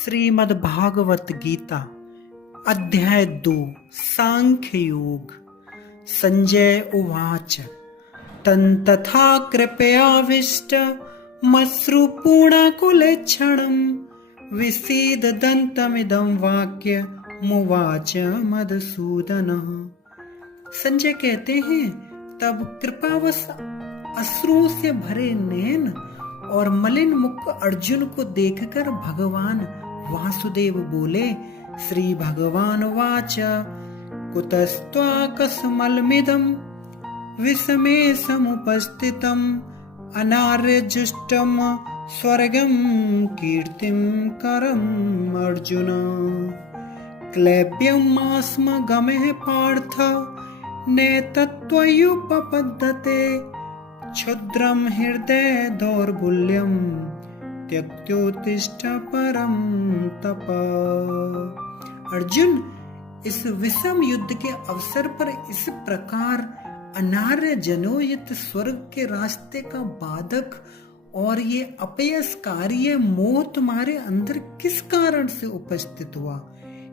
श्रीमद् भागवत गीता अध्याय 2 सांख्य योग। संजय उवाच तथा कृपयाविष्ट मश्रुपूर्णकुलेक्षणं विसीदन्तमिदं वाक्य मुवाच मधुसूदनः। संजय कहते हैं, तब कृपावश अश्रुओं से भरे नयन और मलिन मुख अर्जुन को देखकर भगवान वासुदेव बोले। श्री भगवान वाच कुतस्त्वाकस्मलमिदं विषमे समुपस्थितम् अनार्यजुष्टं स्वर्गं कीर्तिं करम् अर्जुन। क्लैब्यमास्म गमः पार्थ नैतत्त्वयुपपद्यते क्षुद्रं हृदय दौर्बल्यं त्यक्त्योत्तिष्ठ परं तप। अर्जुन, इस विषम युद्ध के अवसर पर इस प्रकार अनार्य जनोयुक्त स्वर्ग के रास्ते का बाधक और ये अपयसकारी मोह तुम्हारे अंदर किस कारण से उपस्थित हुआ?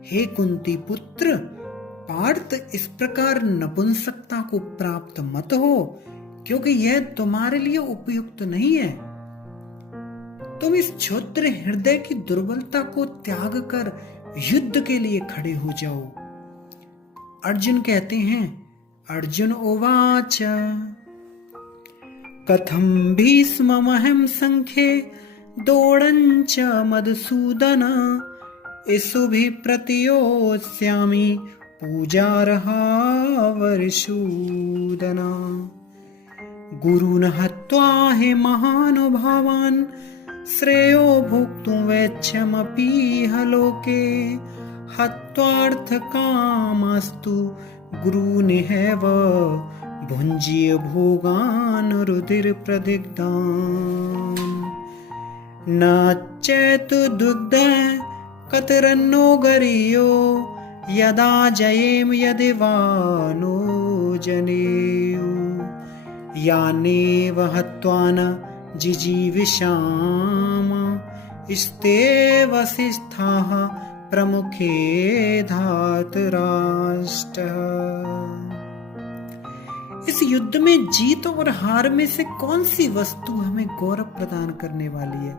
हे कुंती पुत्र पार्थ, इस प्रकार नपुंसकता को प्राप्त मत हो, क्योंकि यह तुम्हारे लिए उपयुक्त नहीं है। तुम इस क्षुद्र हृदय की दुर्बलता को त्याग कर युद्ध के लिए खड़े हो जाओ। अर्जुन कहते हैं, अर्जुन उवाच कथं भीष्ममहं संख्ये दोढञ्च मधुसूदन इषुभिः प्रतियोत्स्यामि पूजार्हा वरिसूदन। गुरून् हत्वा हि महानुभावान् श्रेयो भोक्तुं वैच्छमपीह लोके हत्वार्थकामास्तु गुरूनिहैव भुञ्जीय भोगान् रुधिरप्रदिग्धान्। न चेत् दुग्धः कतरन्नो गरीयो यदा जयेम यदि वा नो जनेयु। यानेव हत्वा न जिजीविषाम स्ते वसिष्ठाः प्रमुखे धातराष्ट्र। इस युद्ध में जीत और हार में से कौन सी वस्तु हमें गौरव प्रदान करने वाली है,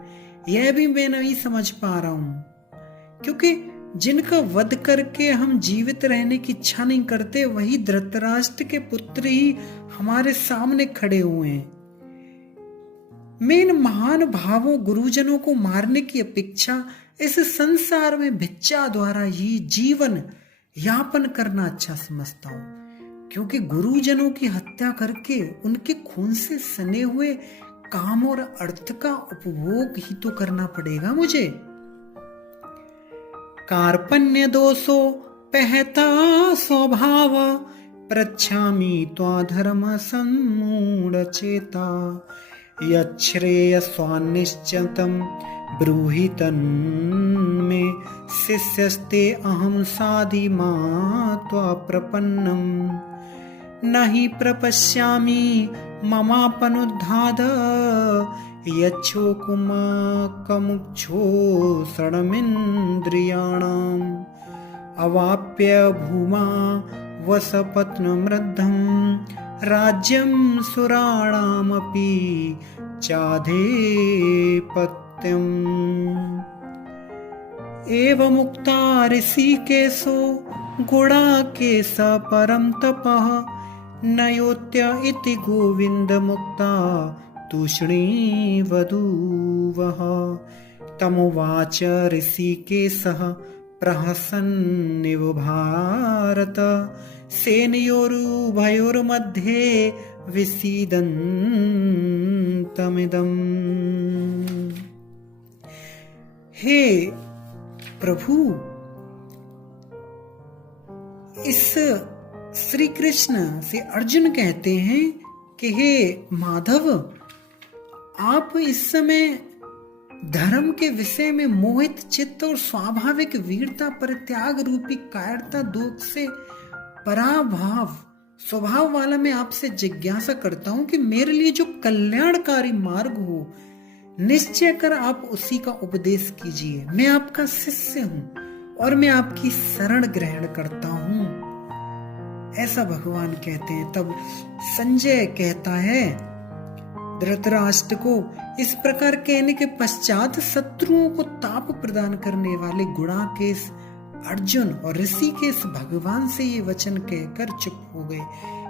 यह भी मैं नहीं समझ पा रहा हूं, क्योंकि जिनका वध करके हम जीवित रहने की इच्छा नहीं करते, वही धृतराष्ट्र के पुत्र ही हमारे सामने खड़े हुए हैं। मैं इन महान भावों गुरुजनों को मारने की अपेक्षा इस संसार में भिक्षा द्वारा ही जीवन यापन करना अच्छा समझता हूं, क्योंकि गुरुजनों की हत्या करके उनके खून से सने हुए काम और अर्थ का उपभोग ही तो करना पड़ेगा मुझे। कार्पण्य दोषो पहता स्वभाव पृच्छामि त्वा धर्म सम्मूढ़चेता। यच्छ्रेयस्वान्निश्चितं ब्रूहि तन्मे शिष्यस्ते अहं साधिमा त्वा प्रपन्नम्। न हि प्रपश्यामि ममापनुद्धाद यच्छोकुमाकमुक्षो षडमिन्द्रियाणाम्। अवाप्य भूमा वसपत्नमृद्धं राज्यं सुराणामपि चाधिपत्यम्। एवमुक्ता ऋषिकेशो गुडाकेश परं तपः नयोत्य इति गोविन्दमुक्ता तूष्णीवधूवः। तमुवाच ऋषिकेशः प्रहसन्निव भारत सेनयोरुभयोर्मध्ये विसीदन्तमिदम्। हे प्रभु, इस श्री कृष्ण से अर्जुन कहते हैं कि हे माधव, आप इस समय धर्म के विषय में मोहित चित्त और स्वाभाविक वीरता परित्याग रूपी कायरता दोष से पराभाव स्वभाव वाला मैं आपसे जिज्ञासा करता हूं कि मेरे लिए जो कल्याणकारी मार्ग हो, निश्चय कर आप उसी का उपदेश कीजिए। मैं आपका शिष्य हूं और मैं आपकी शरण ग्रहण करता हूं, ऐसा भगवान कहते हैं। तब संजय कहता है धृतराष्ट्र को, इस प्रकार कहने के पश्चात शत्रुओं को ताप प्रदान करने वाले गुणाकेश अर्जुन और ऋषिकेश भगवान से ये वचन कहकर चुप हो गए।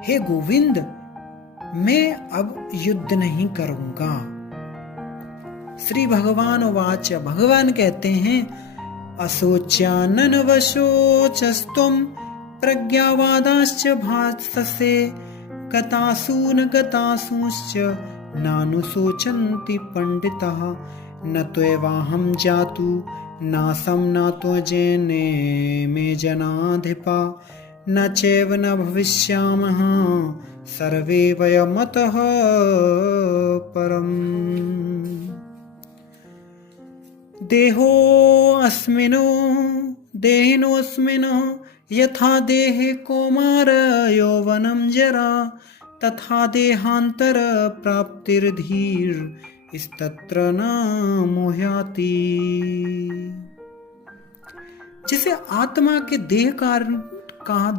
हे गोविंद, मैं अब युद्ध नहीं करूंगा। श्री भगवान वाच, भगवान कहते हैं असोच्यानन वशोचस्त्वं प्रज्ञावादाश्च भाससे गतासून गतासूश्च नानुशोचन्ति पंडितः न त्वेवाहं जातु नासं न त्वजेने मे जनाधिपा न चैव न भविष्यामः सर्वे वयमतः परम्। देहिनोऽस्मिन् यथा देहे कौमार यौवनं जरा तथा देहांतर प्राप्तिर्धीर इस्तत्र न मोह्याति। जिसे आत्मा के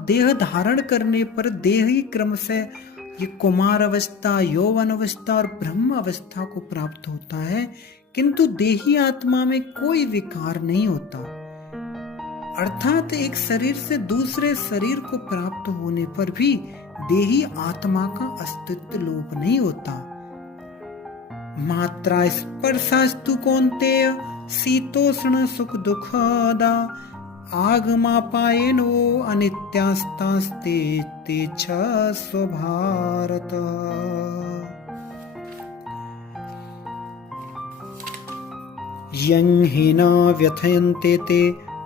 देह धारण करने पर देह ही क्रम से ये कुमार अवस्था, यौवन अवस्था और ब्रह्म अवस्था को प्राप्त होता है, किंतु देही आत्मा में कोई विकार नहीं होता। अर्थात एक शरीर से दूसरे शरीर को प्राप्त होने पर भी देही आत्मा का अस्तित्व लोप नहीं होता। मात्रा स्पर्शास्तु कौन्तेय शीतोष्ण सुख दुखदा आगमापायनो अनित्यास्तास्ते तेच्छस्व भारत। यं हि न व्यथयन्ते ते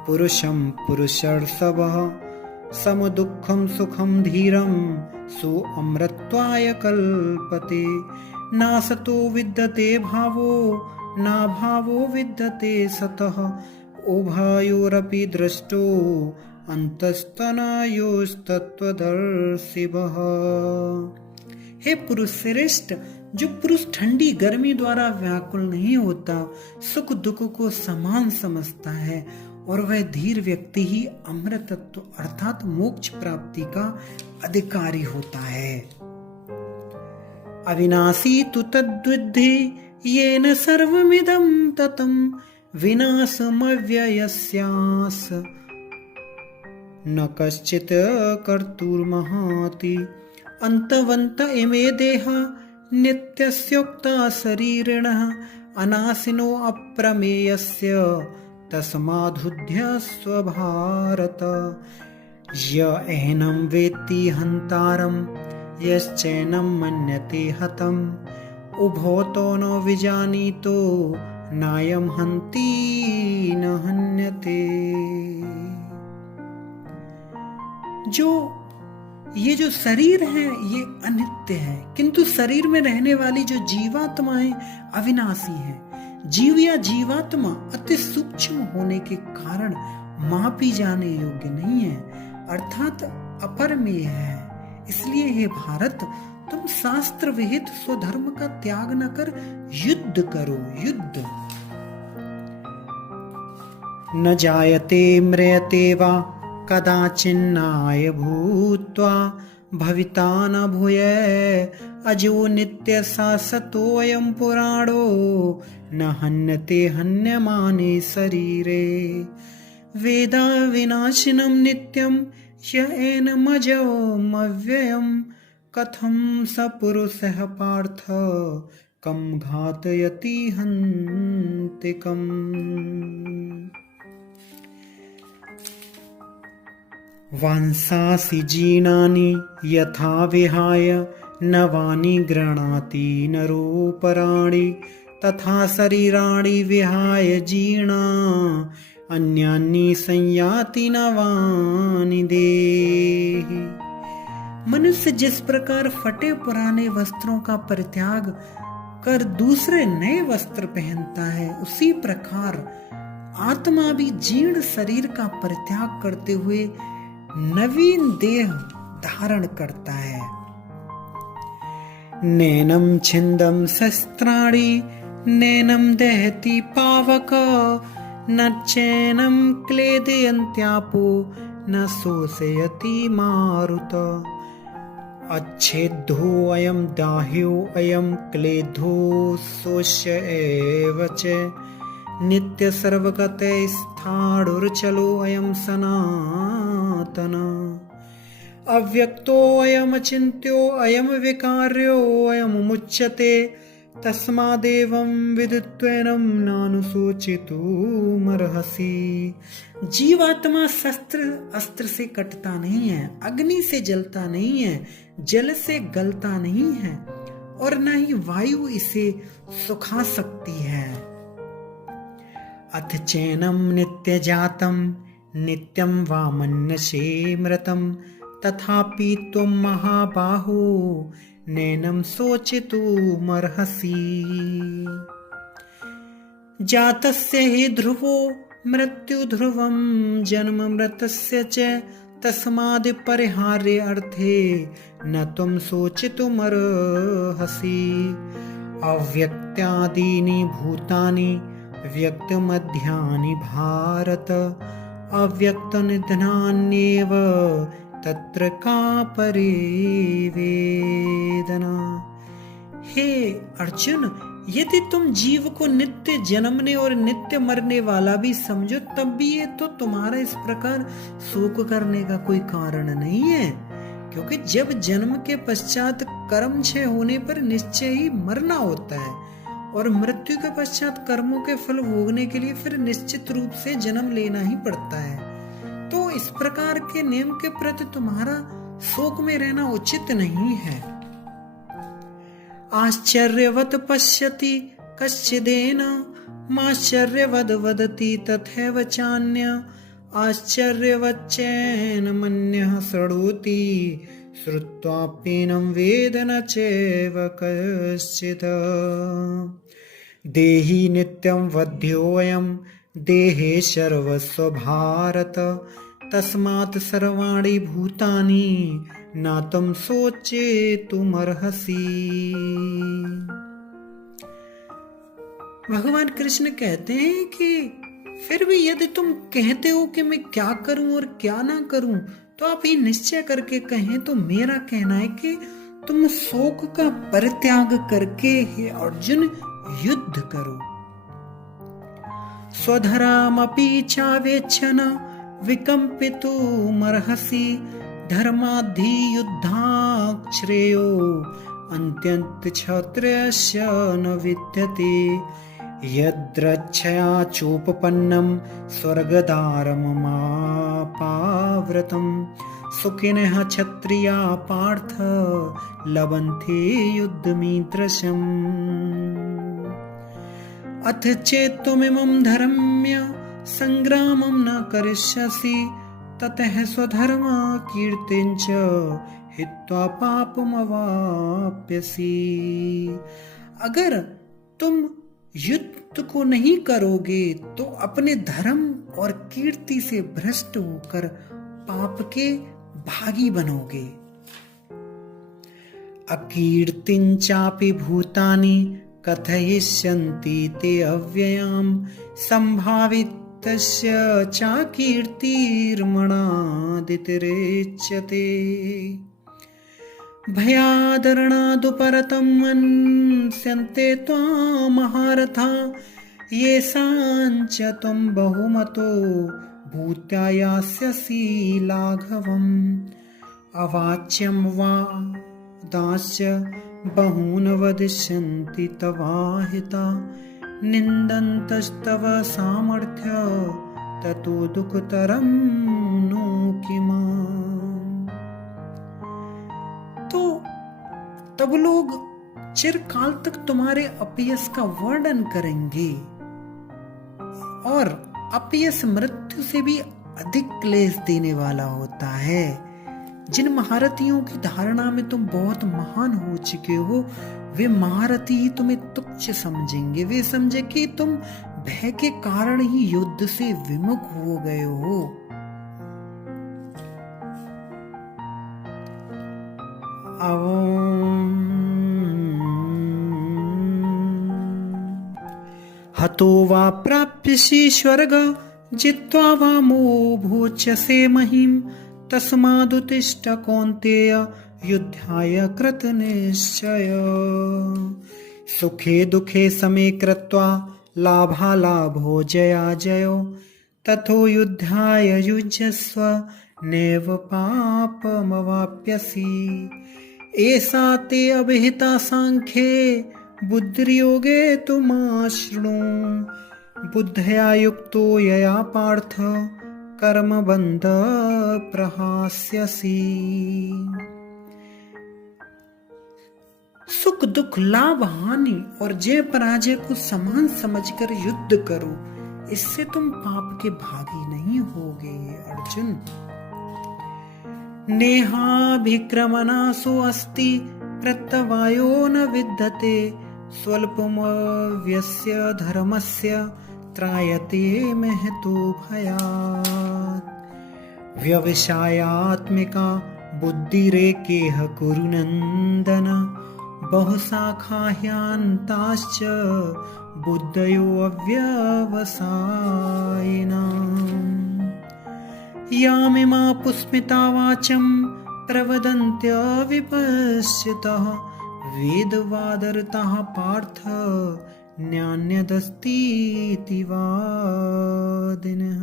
पुरुषं पुरुषर्षभः समदुःखं सुखं धीरं सो अमृत्वाय कल्पते। नासतो विद्यते भावो ना भावो विद्यते सतः उभयोरपि दृष्टो अन्तस्तनयोस्तत्त्वदर्शिभः। हे पुरुष श्रेष्ठ, जो पुरुष ठंडी गर्मी द्वारा व्याकुल नहीं होता, सुख दुख को समान समझता है और वह धीर व्यक्ति ही अमृतत्व अर्थात मोक्ष प्राप्ति का अधिकारी होता है। अविनाशी तु तद्विद्धि येन सर्वमिदं ततं विनाशमव्ययस्यास न कश्चित् कर्तुर्महाति। अन्तवन्त इमे देहा नित्यस्योक्ता शरीरिणः अनाशिनो अप्रमेयस्य तस्माद्धुध्यस्व भारत। य एनं वेत्ति हन्तारं यश्चैनं मन्यते हतम् उभोतो न विजानीतो नायं हन्ति न हन्यते। ये जो शरीर है ये अनित्य है, किंतु शरीर में रहने वाली जो जीवात्माएं अविनाशी है। जीव या जीवात्मा अति सूक्ष्म होने के कारण मापी जाने योग्य नहीं है, अर्थात अपरमेय है। इसलिए हे भारत, तुम शास्त्र विहित स्वधर्म का त्याग न कर युद्ध करो। युद्ध न जायते म्रियते वा कदाचिन्नाय भूत्वा भविता न भूये अजो नित्य शाश्वतोऽयं पुराणो न हन्यते हन्यमाने शरीरे। वेदा विनाशिनं नित्यं य एनमजमव्ययं कथं स पुरुषः पार्थ कं घातयति हन्तिकम्। वांसांसि जीर्णानि यथा विहाय नवानि गृह्णाति नरोपराणि तथा शरीराणि विहाय जीर्णा अन्यानि संयाति नवानि देहि। मनुष्य जिस प्रकार फटे पुराने वस्त्रों का परित्याग कर दूसरे नए वस्त्र पहनता है, उसी प्रकार आत्मा भी जीर्ण शरीर का परित्याग करते हुए नवीन देह धारण करता है। नैनं छिन्दं शस्त्राणि नैनम दहति पावक न चैनम क्लेदयन्त्यापो न शोषयति मारुत। अच्छेद्धो अयम दाह्यो अयम क्लेद्धो शोष्य एव च नित्य सर्वगते स्थाणुर्चलो अयम सनातन। अव्यक्तो अयम अचिन्त्यो अयम विकार्यो अयम मुच्यते तस्मादेवं विदित्वैनं नानुशोचितुमर्हसि। जीवात्मा शस्त्र अस्त्र से कटता नहीं है, अग्नि से जलता नहीं है, जल से गलता नहीं है और न ही वायु इसे सुखा सकती है। अथ चैनम नित्य जातम नित्यम वा मन्यसे मृतम तथापि त्वं महाबाहो नैनं शोचितुमर्हसि। जातस्य हि ध्रुवो मृत्यु ध्रुवं जन्म मृतस्य च तस्माद् परिहार्य अर्थे न त्वं शोचितुमर्हसि। अव्यक्त्यादीनि भूतानि व्यक्तमध्यानि भारत अव्यक्तनिधनान्येव तत्र का परिवेदना। हे अर्जुन, यदि तुम जीव को नित्य जन्मने और नित्य मरने वाला भी समझो तब भी ये तो तुम्हारा इस प्रकार शोक करने का कोई कारण नहीं है, क्योंकि जब जन्म के पश्चात कर्म क्षय होने पर निश्चय ही मरना होता है और मृत्यु के पश्चात कर्मों के फल भोगने के लिए फिर निश्चित रूप से जन्म लेना ही पड़ता है। तो इस प्रकार के नियम के प्रति तुम्हारा शोक में रहना उचित नहीं है। आश्चर्यवत पश्यति कश्चिदेन माश्चर्यवद वदति तथैव चान्य आश्चर्यवच्चैन मन्यः शृणोति श्रुत्वाप्येनं वेद न चैव कश्चित्। देहि नित्यं वध्योऽयं देहे सर्वस्व भारत तस्मात् सर्वाणि भूतानि न त्वं शोचितुमर्हसि। भगवान कृष्ण कहते हैं कि फिर भी यदि तुम कहते हो कि मैं क्या करूं और क्या ना करूं, तो आप ये निश्चय करके कहें तो मेरा कहना है कि तुम शोक का परित्याग करके हे अर्जुन युद्ध करो। स्वधर्मपि चावेक्षण विकम्पितुमर्हसि धर्माद्धि युद्धात् श्रेयो अन्त्यन्त क्षत्रियस्य न विद्यते यद्रक्षया चोपपन्नं स्वर्गद्वारमपावृतं सुखिनः क्षत्रिया पार्थ लभन्ते युद्धमीदृशम्। अथ चेत्त्वमिमं धर्म्य संग्रामं न करिष्यसि ततः स्वधर्म कीर्तिं च हित्वा पापमवाप्स्यसि। अगर तुम युद्ध को नहीं करोगे तो अपने धर्म और कीर्ति से भ्रष्ट होकर पाप के भागी बनोगे। अकीर्तिं चापि भूतानि कथयिष्यन्ति ते अव्ययां संभावितस्य चाकीर्तिर्मणादितिरेच्यते। भयादरणादुपरतं मन्स्यन्ते त्वां महारथा येषाञ्च त्वं बहुमतो भूत्या यास्यसि लाघवम्। अवाच्यं वा दास्य बहून् वदिष्यन्ति तवाहिता निन्दन्तस्तव सामर्थ्य ततो दुःखतरं नो किमाम्। तो तब लोग चिरकाल तक तुम्हारे अपयश का वर्णन करेंगे और अपयश मृत्यु से भी अधिक क्लेश देने वाला होता है। जिन महारथियों की धारणा में तुम बहुत महान हो चुके हो, वे महारथी ही तुम्हें तुच्छ समझेंगे। वे समझे कि तुम भय के कारण ही युद्ध से विमुख हो गए हो। हतो वा प्राप्यसि स्वर्ग जित्वा वा मोभोच्यसे महिं तस्मादुत्तिष्ठ कौन्तेय युद्धाय कृतनिश्चय। सुखे दुखे समे कृत्वा लाभालाभो जयाजयो ततो युद्धाय युज्यस्व नैव पापमवाप्यसि। एषा ते अभिहिता सांख्ये बुद्धिर्योगे तु मा शृणु। बुद्धया युक्तो यया पार्थ कर्मबन्ध प्रहास्यसि। सुख दुख लाभ हानि और जय पराजय को समान समझकर युद्ध करो, इससे तुम पाप के भागी नहीं होगे। अर्जुन, नेहाभिक्रमनासो अस्ति प्रत्यवायो न विद्यते स्वल्पमव्यस्य धर्मस्य त्रायते महतो भयात्। व्यवसायात्मिका बुद्धिरेकेह कुरु नन्दन बहुशाखा ह्यान्ताश्च बुद्धयो अव्यवसायिनाम्। यामिमा पुष्पिता वाचं प्रवदन्त्यविपश्चितः वेदवादरतः पार्थ न्यान्यदस्तीति वादिनः।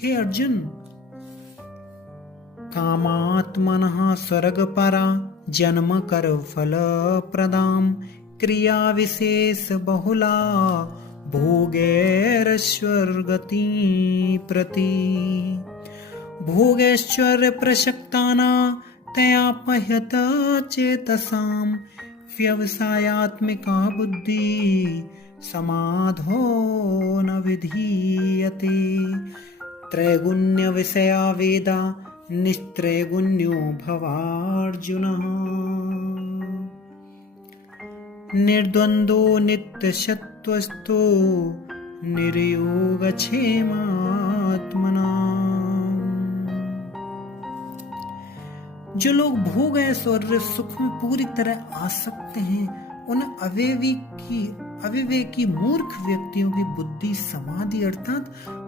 हे अर्जुन, कामात्मनः स्वर्गपरा जन्म कर फल प्रदाम क्रिया विशेष बहुला भोगैश्वर्गति प्रति। भोगैश्वर्य प्रशक्ताना तया पह्यत चेतसाम व्यवसायात्मिका बुद्धि समाधो न विधीयते। त्रैगुण्य विषया वेदा निस्त्रैगुण्यो भवार्जुनः। निर्द्वन्द्वो नित्यसत्त्वस्थो निर्योगक्षेमात्मना। जो लोग भोग ऐश्वर्य सुख में पूरी तरह आसक्त हैं, उन अविवेकी मूर्ख व्यक्तियों की बुद्धि समाधि अर्थात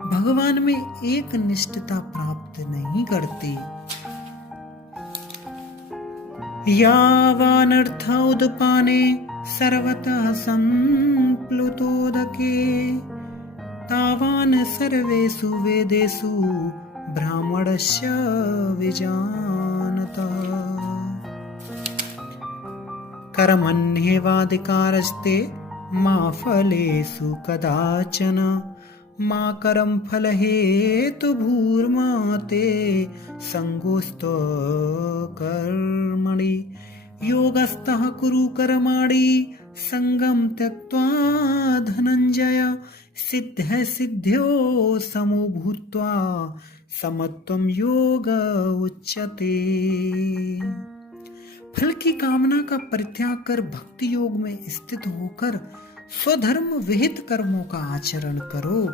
भगवान में एक निष्ठता प्राप्त नहीं करती। यावानर्थ उदपाने सर्वतः संप्लुतोदके तावान सर्वेषु वेदेषु ब्राह्मणस्य विजानतः। कर्मण्येवाधिकारस्ते मा फलेषु कदाचन मा कर्म फलहेतुर्भूर्मा ते संगोऽस्त्व कर्मणि। योगस्थः कुरु कर्माणि संगं त्यक्त्वा धनंजय सिद्ध सिद्ध्यो समो भूत्वा समत्वं योग उच्यते। फल की कामना का परित्याग कर भक्ति योग में स्थित होकर स्वधर्म विहित कर्मों का आचरण करो।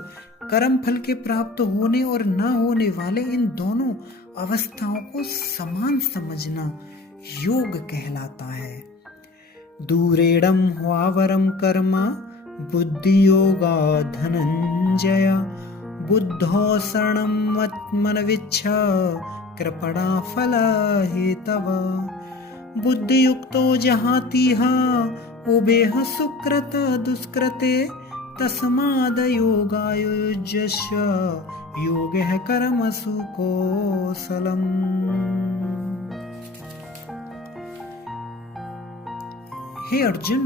कर्म फल के प्राप्त होने और न होने वाले इन दोनों अवस्थाओं को समान समझना योग कहलाता है। दूरेडम ह्वावरम कर्म बुद्धि योगा धनंजय बुद्धो शरणं मनविच्छ कृपणा फल हेतव। बुद्धि युक्तो जहातीह उभेह सुकृत दुष्कृते तस्माद योगायुज्यस्य योगः कर्मसु कौशलम्। हे अर्जुन,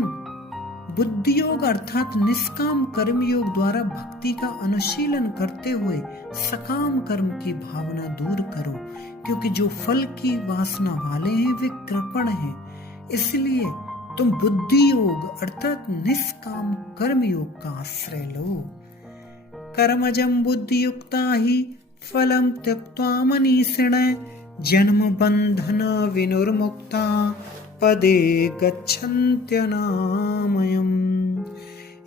बुद्धि योग अर्थात निष्काम कर्म योग द्वारा भक्ति का अनुशीलन करते हुए सकाम कर्म की भावना दूर करो, क्योंकि जो फल की वासना वाले हैं वे कृपण हैं। इसलिए तुम बुद्धि योग अर्थात निष्काम कर्म योग का आश्रय लो। कर्मजं बुद्धि युक्ता ही फलम त्यक्त्वा मनीषिण जन्म बंधन विनुर्मुक्ता पदे गच्छन्त्यनामयम्।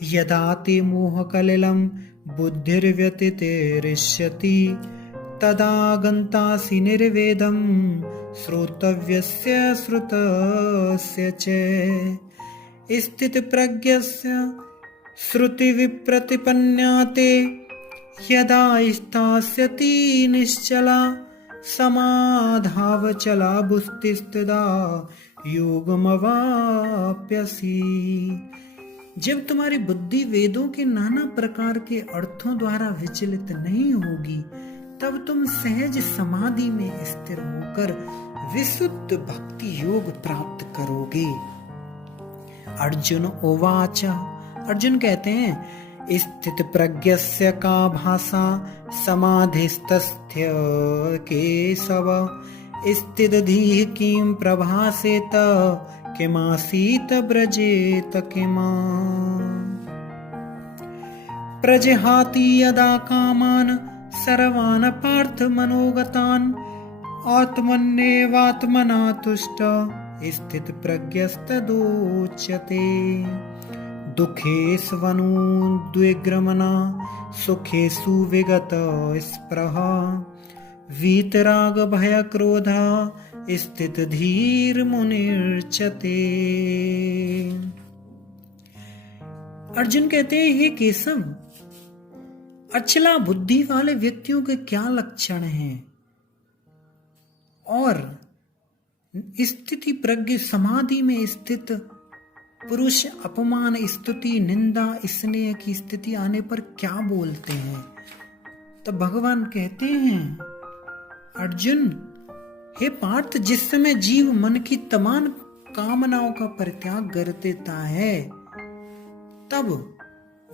यदा ते मोहकलिलं बुद्धिर्व्यतिरिष्यति तदा गन्तासि निर्वेदं श्रोतव्यस्य श्रुतस्य च। स्थित प्रज्ञस्य श्रुति विप्रतिपन्नाते यदा स्थास्यति निश्चला समाधावचला बुद्धिस्तदा योगमवाप्यसि। जब तुम्हारी बुद्धि वेदों के नाना प्रकार के अर्थों द्वारा विचलित नहीं होगी, तब तुम सहज समाधि में स्थिर होकर विशुद्ध भक्ति योग प्राप्त करोगे। अर्जुन उवाच, अर्जुन कहते हैं, स्थित प्रज्ञस्य का भाषा समाधिस्तस्थ्य केशव स्थित धीः किं प्रभासेत किमासीत ब्रजेत किमा। प्रजहाति यदा कामान् सर्वान् पार्थ मनोगतान् आत्मन्येवात्मना तुष्ट स्थित प्रज्ञस्तदोच्यते। दुःखेष्वनुद्विग्नमना सुखेषु विगत स्पृह वीतराग भय क्रोधा स्थित धीर मुनिर्चते। अर्जुन कहते हैं, हे केशव, अचला बुद्धि वाले व्यक्तियों के क्या लक्षण हैं और स्थिति प्रज्ञ समाधि में स्थित पुरुष अपमान स्तुति निंदा स्नेह की स्थिति आने पर क्या बोलते हैं। तब भगवान कहते हैं, अर्जुन, हे पार्थ, जिस समय जीव मन की तमाम कामनाओं का परित्याग कर देता है, तब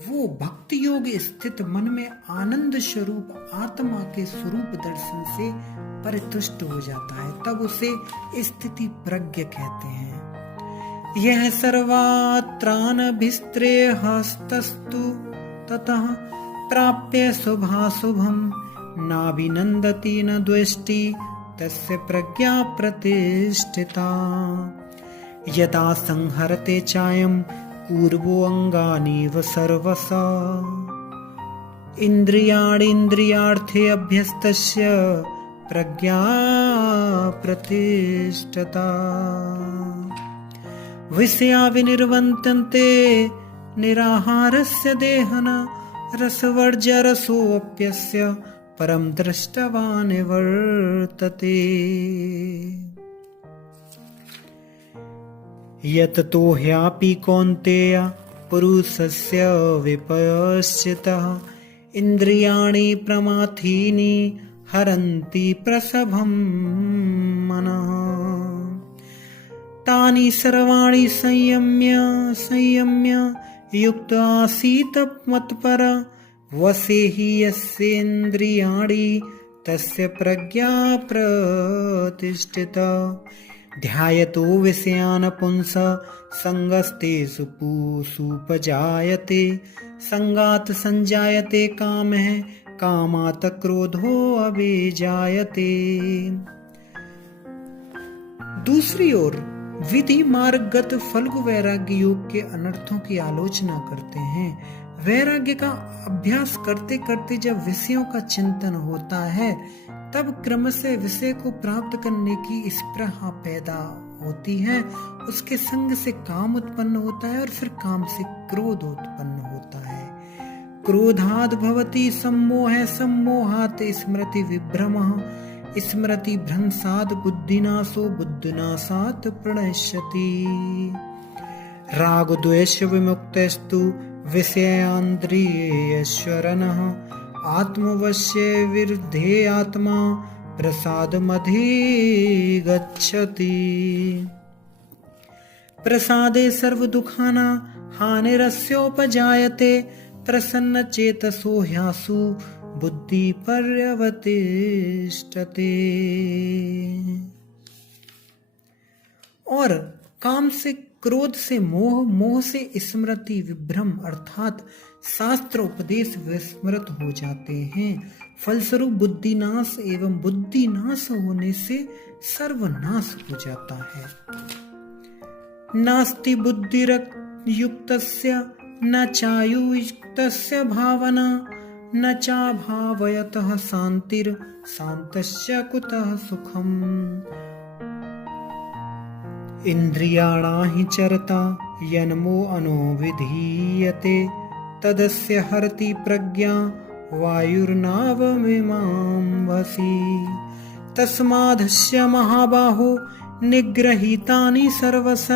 वो भक्ति योग स्थित मन में आनंद स्वरूप आत्मा के स्वरूप दर्शन से परितुष्ट हो जाता है। तब उसे स्थिति प्रज्ञ कहते हैं। यह सर्वात्रानभिस्त्रेहस्तस्तु ततः प्राप्य शुभाशुभं नाभिनन्दति न द्वेष्टि तस्य प्रज्ञा प्रतिष्ठिता। यदा संहरते चायं पूर्वो अंगानीव सर्वसा इंद्रियाणीन्द्रियार्थे अभ्यस्तस्य प्रज्ञा प्रतिष्ठिता। विषया विनिर्वन्तन्ते निराहारस्य देहन रसवर्ज्यरसोऽप्यस्य परं दृष्टवान् वर्तते। यततो ह्यापि कौन्तेय पुरुषस्य विपश्चितः इन्द्रियाणि प्रमाथीनि हरन्ति प्रसभं मनः। तानि सर्वाणि संयम्य युक्त आसीत मत्पर वसे हि यस्येन्द्रियाणि तस्य प्रज्ञा प्रतिष्ठिता। ध्यायतो विषयान् पुंस संगस्तेषु सुपजायते संगात् संजायते कामः कामात् क्रोधो अभिजायते। दूसरी ओर विधि मार्गगत फल्गु वैराग्य योग के अनर्थों की आलोचना करते हैं। वैराग्य का अभ्यास करते करते जब विषयों का चिंतन होता है, तब क्रम से विषय को प्राप्त करने की स्पृहा पैदा होती है। उसके संग से काम उत्पन्न होता है और फिर काम से क्रोध उत्पन्न होता है। क्रोधाद् भवति सम्मोहः सम्मोहात् स्मृति विभ्रमः स्मृति भ्रंशात् बुद्धिनाशो बुद्धिनाशात् प्रणश्यति। राग द्वेष विमुक्तस्तु विषयान्द्रियेश्वरनः आत्मवश्ये विरुद्धे आत्मा प्रसादमधिगच्छति। प्रसादे सर्वदुःखानां हानिरस्योपजायते प्रसन्नचेतसो ह्यासु बुद्धि पर्यवतिष्ठते। और काम से क्रोध से मोह, मोह से स्मृति विभ्रम अर्थात शास्त्र उपदेश विस्मृत हो जाते हैं। फलस्वरूप बुद्धिनाश एवं बुद्धिनाश होने से सर्वनाश हो जाता है। नास्ति बुद्धिर्युक्तस्य न चायुक्तस्य भावना न चाभावयतः शांतिर्शान्तस्य कुतः सुखम्। इंद्रियाणा हि चरता यन्मो अनो विधीयते तदस्य हरति प्रज्ञा वायुर्नावमिमां वसि तस्मादस्य महाबाहो निग्रहीतानि सर्वश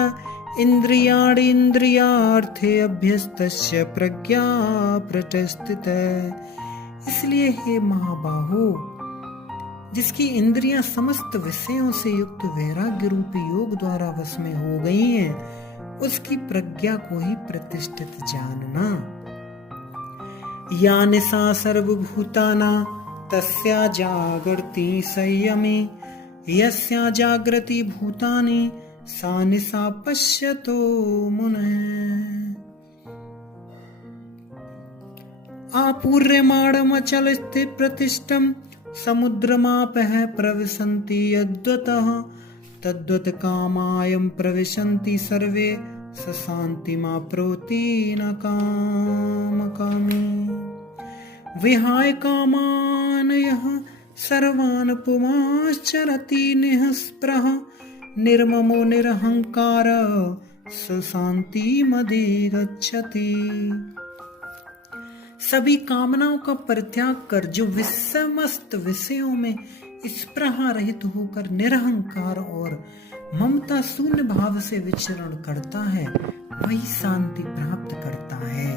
इंद्रियाणि इंद्रियार्थे अभ्यस्तस्य प्रज्ञा प्रतिष्ठित। इसलिए हे महाबाहो, जिसकी इंद्रियां समस्त विषयों से युक्त वैराग्य रूपी योग द्वारा वश में हो गई हैं, उसकी प्रज्ञा को ही प्रतिष्ठित जानना। या निशा सर्वभूताना तस्या जागृति संयमी यस्या जागृति भूतानि सा निशा पश्यतो मुनः। आपूर्यमाणमचल स्थित प्रतिष्ठम समुद्रमापः प्रविशन्ति यद्वतः तद्वत् कामायं प्रविशन्ति सर्वे स शान्तिमाप्नोति न कामकामी। विहाय कामान् यः सर्वान् पुमाश्चरति निःस्पृहः निर्ममो निरहंकारः स शान्तिमधिगच्छति। सभी कामनाओं का परित्याग कर जो समस्त विषयों में स्पृहा रहित होकर निरहंकार और ममता शून्य भाव से विचरण करता है, वही शांति प्राप्त करता है।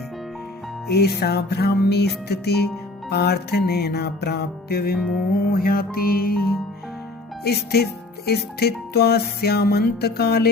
ऐसा ब्राह्मी स्थिति पार्थनेना प्राप्य विमोह्याति स्थित्वा स्यामंत काले